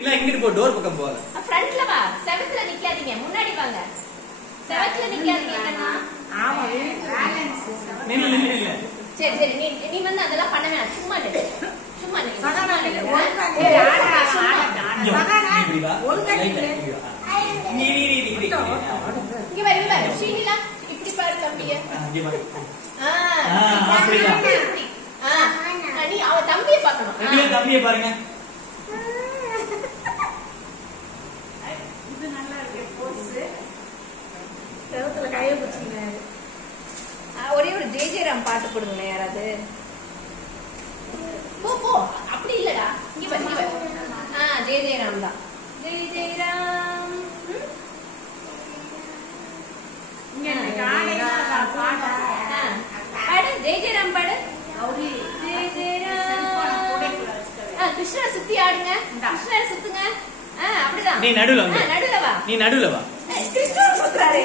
இல்ல இங்கிட்டு போ டோர் பக்கம் போங்க. ஃப்ரண்ட்ல வா. செவத்துல நிக்காதீங்க. முன்னாடி வாங்க. செவத்துல நிக்காதீங்க கண்ணா. ஆமா பேலன்ஸ். நில்ல. சரி சரி நீ வந்து அதெல்லாம் பண்ண வேணாம். சும்மா நில்லு. சும்மா நில்லு. சகனா நில்லு. ஒழுங்கா நீ இங்க வா. ஸ்ரீனிலா இப்படி பாரு தம்பிய. அப்படிதான். நீ அவ தம்பியை பார்க்கணும். ரெண்டு தம்பியை பாருங்க. இது நல்லா இருக்கு போஸ். செவத்துல கைய பிடிச்சிங்க. ஒரே ஒரு ஜெயராம் பாட்டு போடுங்களேன் யாராவது. போ அப்படி இல்லடா. இங்க பாரு. ஜெயராம் தான். ஜெயராம். இங்க காலையில பாட்டு பாடு ஜெயராம் பாடு. கௌரி கிருஷ்ணா சுத்தி ஆடுங்க. கிருஷ்ணா சுத்துங்க. அப்படிதான். நீ நடுவுல நடுவுல வா. நீ நடுவுல வா. கிருஷ்ணா சுத்துறாரு.